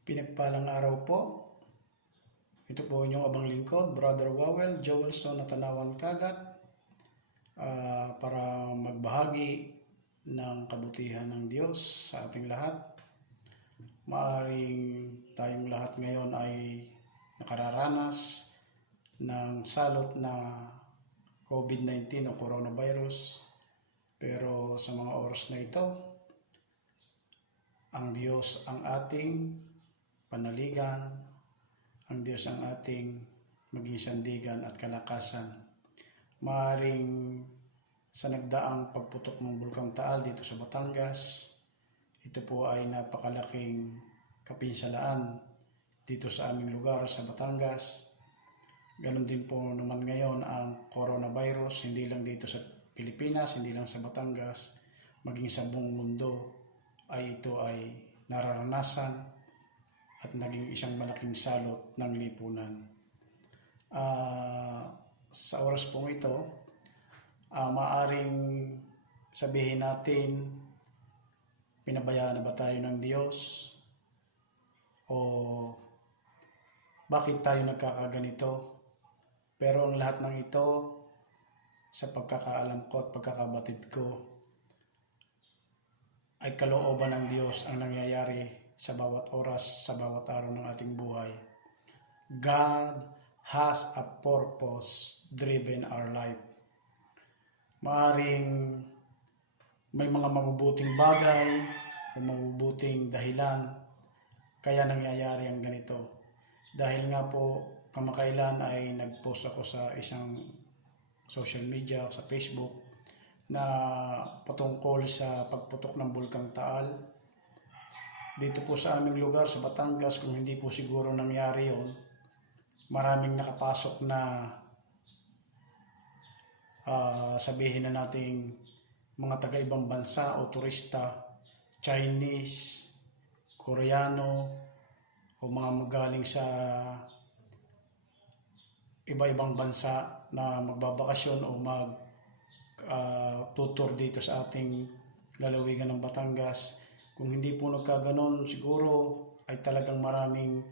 Pinagpalang araw po. Ito po inyong abang lingkod, Brother Wawel Joelson na Tanawan Kagat, para magbahagi ng kabutihan ng Diyos sa ating lahat. Maaring tayong lahat ngayon ay nakararanas ng salot na COVID-19 o coronavirus. Pero sa mga oras na ito, ang Diyos ang ating panaligan, ang Diyos ang ating maging sandigan at kalakasan. Maaring sa nagdaang pagputok ng Bulkang Taal dito sa Batangas, ito po ay napakalaking kapinsalaan dito sa aming lugar sa Batangas. Ganon din po naman ngayon ang coronavirus, hindi lang dito sa Pilipinas, hindi lang sa Batangas, maging sa buong mundo ay ito ay nararanasan at naging isang malaking salot ng lipunan. Sa oras pong ito, maaring sabihin natin, pinabayaan na ba tayo ng Diyos? O bakit tayo nagkakaganito? Pero ang lahat ng ito, sa pagkakaalam ko at pagkakabatid ko, ay kalooban ng Diyos ang nangyayari sa bawat oras, sa bawat araw ng ating buhay. God has a purpose driven our life. Maaring may mga mabubuting bagay o mabubuting dahilan kaya nangyayari ang ganito. Dahil nga po kamakailan ay nag-post ako sa isang social media, sa Facebook, na patungkol sa pagputok ng Bulkang Taal. Dito po sa aming lugar, sa Batangas, kung hindi po siguro nangyari yon, maraming nakapasok na sabihin na nating mga taga-ibang bansa o turista, Chinese, Koreano, o mga magaling sa iba-ibang bansa na magbabakasyon o tutor dito sa ating lalawigan ng Batangas. Kung hindi po nagkaganon, siguro ay talagang maraming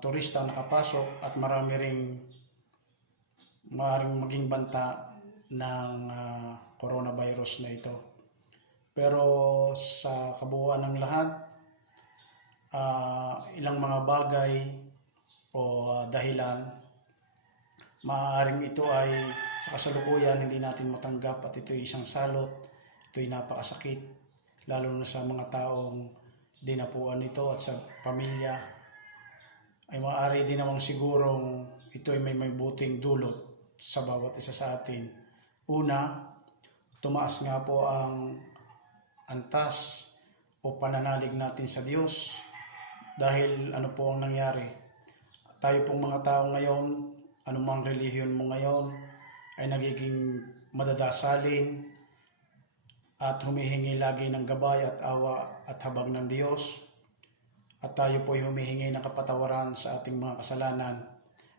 turista nakapasok at marami ring maaaring maging banta ng coronavirus na ito. Pero sa kabuuan ng lahat, ilang mga bagay o dahilan, maaaring ito ay sa kasalukuyan hindi natin matanggap at ito ay isang salot, ito ay napakasakit, lalo na sa mga taong dinapuan nito at sa pamilya. Ay maaari din namang sigurong ito ay may buting dulot sa bawat isa sa atin. Una, tumaas nga po ang antas o pananalig natin sa Diyos. Dahil ano po ang nangyari? Tayo pong mga tao ngayon, anumang relihiyon mo ngayon, ay nagiging madadasalin at humihingi lagi ng gabay at awa at habag ng Diyos. At tayo po ay humihingi ng kapatawaran sa ating mga kasalanan.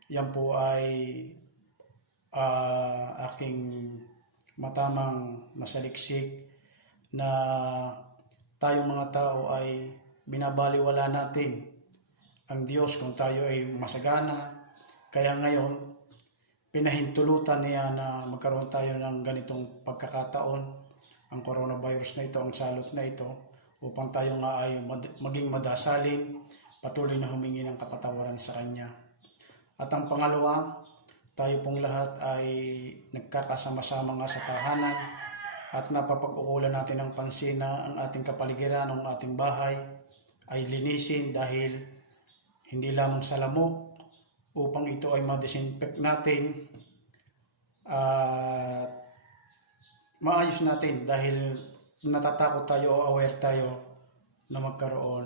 Yan po ay aking matamang masaliksik na tayong mga tao ay binabaliwala natin ang Diyos kung tayo ay masagana. Kaya ngayon, pinahintulutan niya na magkaroon tayo ng ganitong pagkakataon, ang coronavirus na ito, ang salot na ito, upang tayo nga ay maging madasalin, patuloy na humingi ng kapatawaran sa Kanya. At ang pangalawa, tayo pong lahat ay nagkakasama-sama nga sa tahanan at napapag-ukulan natin ng pansin na ang ating kapaligiran, ang ating bahay ay linisin dahil hindi lamang sa lamok, upang ito ay ma-disinfect natin at maayos natin dahil natatakot tayo o aware tayo na magkaroon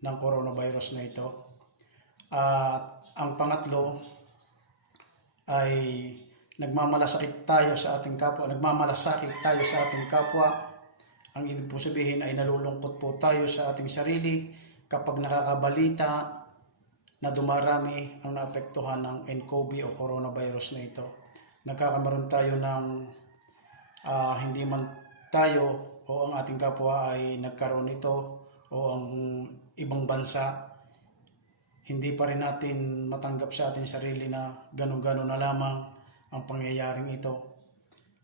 ng coronavirus na ito. At ang pangatlo ay nagmamalasakit tayo sa ating kapwa. Ang ibig po sabihin ay nalulungkot po tayo sa ating sarili kapag nakakabalita na dumarami ang naapektuhan ng nCoV o coronavirus na ito. Nagkakamaroon tayo ng hindi man tayo o ang ating kapwa ay nagkaroon nito o ang ibang bansa, hindi pa rin natin matanggap sa ating sarili na ganun-ganun na lamang ang pangyayaring ito.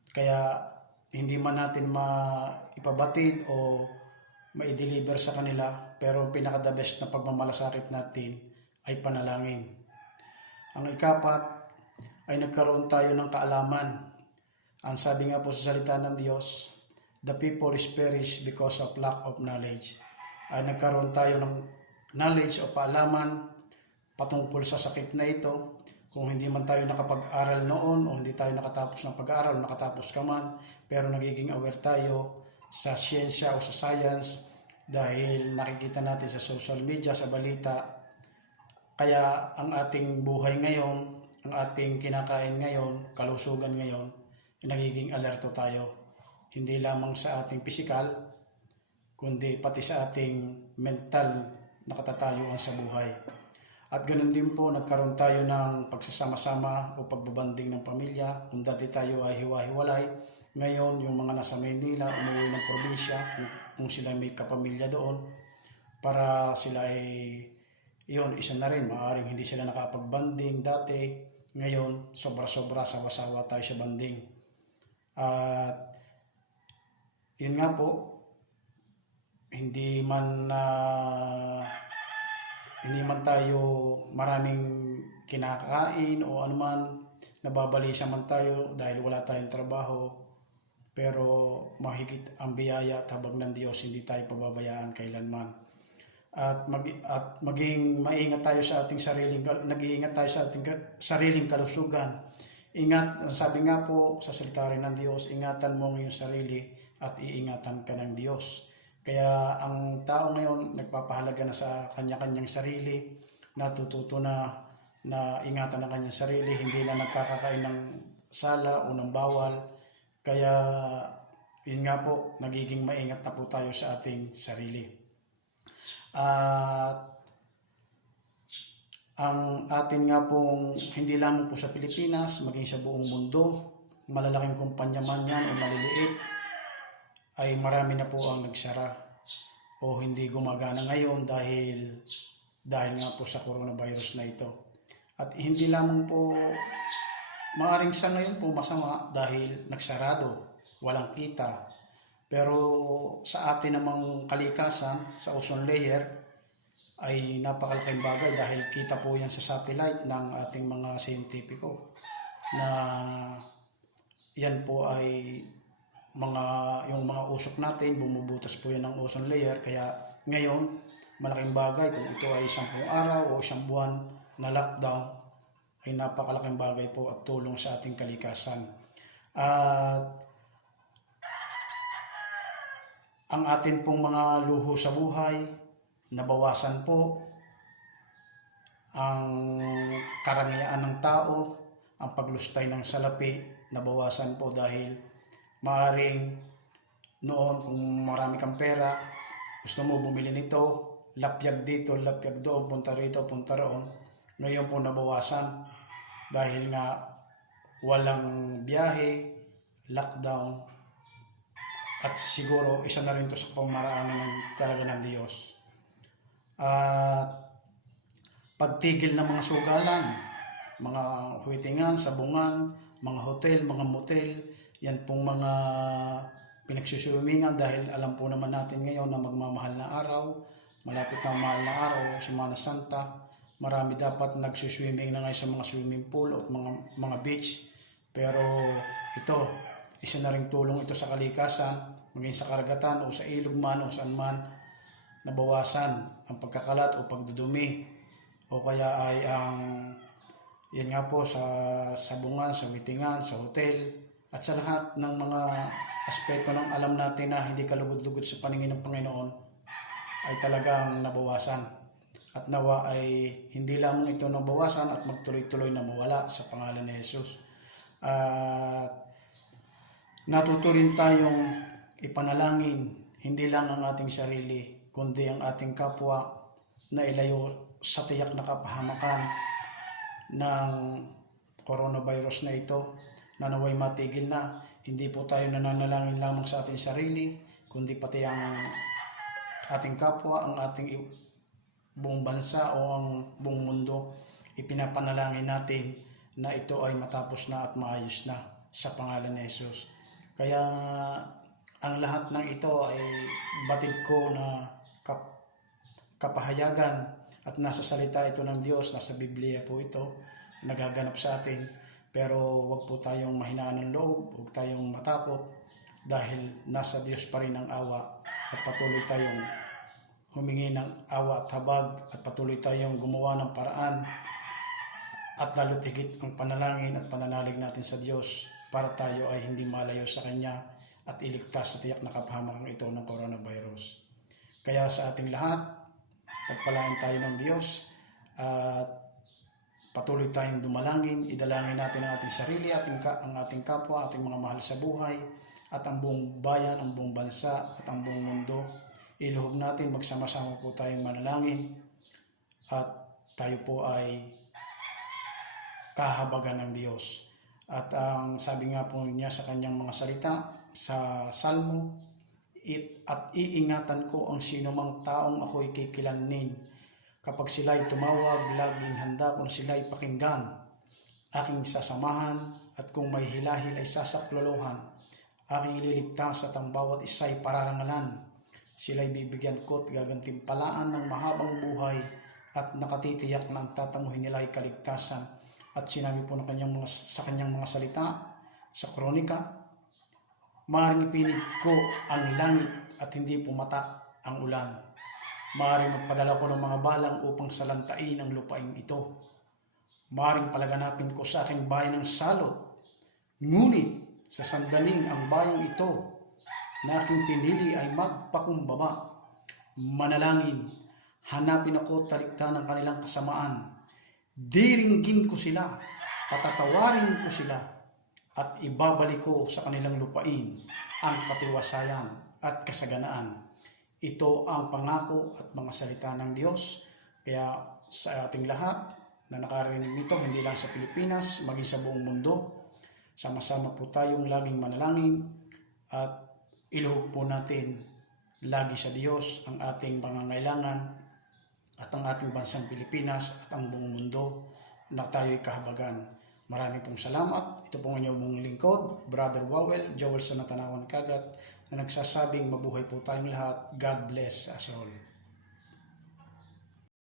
Kaya hindi man natin maipabatid o ma-deliver sa kanila, pero ang pinaka-the best na pagmamalasakit natin ay panalangin. Ang ikapat ay nagkaroon tayo ng kaalaman. Ang sabi nga po sa salita ng Diyos, the people is perish because of lack of knowledge. Ay nagkaroon tayo ng knowledge o kaalaman patungkol sa sakit na ito. Kung hindi man tayo nakapag-aral noon o hindi tayo nakatapos ng pag-aaral, nakatapos ka man, pero nagiging aware tayo sa siyensya o sa science dahil nakikita natin sa social media, sa balita. Kaya ang ating buhay ngayon, ang ating kinakain ngayon, kalusugan ngayon, nagiging alerto tayo. Hindi lamang sa ating pisikal, kundi pati sa ating mental na katatayuan sa buhay. At ganoon din po, nagkaroon tayo ng pagsasama-sama o pagbabanding ng pamilya. Kung dati tayo ay hiwa-hiwalay, ngayon yung mga nasa Maynila, umuwi ng probinsya, kung sila may kapamilya doon, para sila ay, yun, isa na rin. Maaaring hindi sila nakapagbanding dati. Ngayon, sobra-sobra, sawa-sawa tayo sa banding. At yun nga po, hindi man tayo maraming kinakain o anuman, nababalisa man tayo dahil wala tayong trabaho, pero mahigit ang biyaya at habag ng Diyos, hindi tayo pababayaan kailanman. At maging maingat tayo sa ating nag-iingat tayo sa ating sariling kalusugan. Ingat, sabi nga po sa salita rin ng Diyos, ingatan mo ang iyong sarili at iingatan ka ng Diyos. Kaya ang tao ngayon nagpapahalaga na sa kanya-kanyang sarili, natututo na ingatan ang kanyang sarili, hindi na nagkakakain ng sala o ng bawal. Kaya yun nga po, nagiging maingat na po tayo sa ating sarili. At ang atin nga pong hindi lamang po sa Pilipinas, maging sa buong mundo, malalaking kumpanya man yan o maliliit, ay marami na po ang nagsara o hindi gumagana ngayon dahil nga po sa coronavirus na ito. At hindi lamang po, maaaring sa ngayon po masama dahil nagsarado, walang kita. Pero sa atin namang kalikasan, sa ozone layer, ay napakalaking bagay dahil kita po yan sa satellite ng ating mga siyentipiko na yan po ay yung mga usok natin, bumubutas po yan ng ozone layer. Kaya ngayon, malaking bagay kung ito ay 10 araw o 1 buwan na lockdown, ay napakalaking bagay po at tulong sa ating kalikasan. At ang atin pong mga luho sa buhay, nabawasan po. Ang karangyaan ng tao, ang paglustay ng salapi, nabawasan po dahil maaaring noon kung marami kang pera, gusto mo bumili nito, lapyag dito, lapyag doon, punta rito, punta roon. Ngayon po nabawasan dahil nga walang biyahe, lockdown, at siguro isa na rin to sa pamaraan ng talaga ng Diyos. At pagtigil ng mga sugalan, mga huwitingan, sabungan, mga hotel, mga motel, yan pong mga pinagsusumingan dahil alam po naman natin ngayon na magmamahal na araw, malapit na mahal na araw, Semana Santa, marami dapat nagsuswimming na ngayon sa mga swimming pool at mga beach. Pero ito, isa na ring tulong ito sa kalikasan, maging sa karagatan o sa ilog man o saan man, nabawasan ang pagkakalat o pagdudumi. O kaya ay yan nga po sa sabungan, sa mitingan, sa hotel, at sa lahat ng mga aspeto ng alam natin na hindi kalugod-lugod sa paningin ng Panginoon ay talagang nabawasan. At nawa ay hindi lamang ito nabawasan at magtuloy-tuloy na mawala sa pangalan ni Jesus. At natuto rin tayong ipanalangin hindi lang ang ating sarili, kundi ang ating kapwa na ilayo sa tiyak na kapahamakan ng coronavirus na ito, na naway matigil na. Hindi po tayo nananalangin lamang sa ating sarili, kundi pati ang ating kapwa, ang ating buong bansa o ang buong mundo, ipinapanalangin natin na ito ay matapos na at maayos na sa pangalan ni Jesus. Kaya ang lahat ng ito ay batid ko na kapahayagan at nasa salita ito ng Diyos, nasa Biblia po ito, nagaganap sa atin. Pero wag po tayong mahinaan ng loob, wag tayong matakot dahil nasa Diyos pa rin ang awa at patuloy tayong humingi ng awa at habag at patuloy tayong gumawa ng paraan at lalo't higit ang panalangin at pananalig natin sa Diyos para tayo ay hindi malayo sa Kanya at iligtas sa tiyak na kapahamakan ito ng coronavirus. Kaya sa ating lahat, pagpalain tayo ng Diyos at patuloy tayong dumalangin, idalangin natin ang ating sarili, ang ating kapwa, ating mga mahal sa buhay, at ang buong bayan, ang buong bansa, at ang buong mundo. Iluhog natin, magsama-sama po tayong manalangin, at tayo po ay kahabagan ng Diyos. At ang sabi nga po niya sa kanyang mga salita, sa Salmo, at iingatan ko ang sinumang taong ako'y kikilanin. Kapag sila'y tumawag, laging handa kung sila'y pakinggan. Aking sasamahan at kung may hilahil ay sasaklolohan. Aking ililigtas at ang bawat isa'y pararangalan. Sila'y bibigyan ko at gagantimpalaan ng mahabang buhay at nakatitiyak na ang tatamuhin nila ay kaligtasan. At sinabi po sa kanyang mga salita sa kronika, maaaring ipinig ko ang langit at hindi pumatak ang ulan. Maaaring magpadala ko ng mga balang upang salantain ang lupaing ito. Maaaring palaganapin ko sa aking bayan ng salot. Ngunit sa sandaling ang bayang ito na aking pinili ay magpakumbaba. Manalangin, hanapin ako talikdan ng kanilang kasamaan. Diringgin ko sila, patatawarin ko sila, at ibabalik ko sa kanilang lupain ang katiwasayan at kasaganaan. Ito ang pangako at mga salita ng Diyos. Kaya sa ating lahat na nakarinig nito, hindi lang sa Pilipinas, maging sa buong mundo, sama-sama po tayong laging manalangin at iluhog po natin lagi sa Diyos ang ating pangangailangan at ang ating bansang Pilipinas at ang buong mundo na tayo'y kahabagan. Maraming pong salamat. Ito pong inyong lingkod, Brother Wawel, Joel sa Natanawan Kagat, na nagsasabing mabuhay po tayong lahat. God bless us all.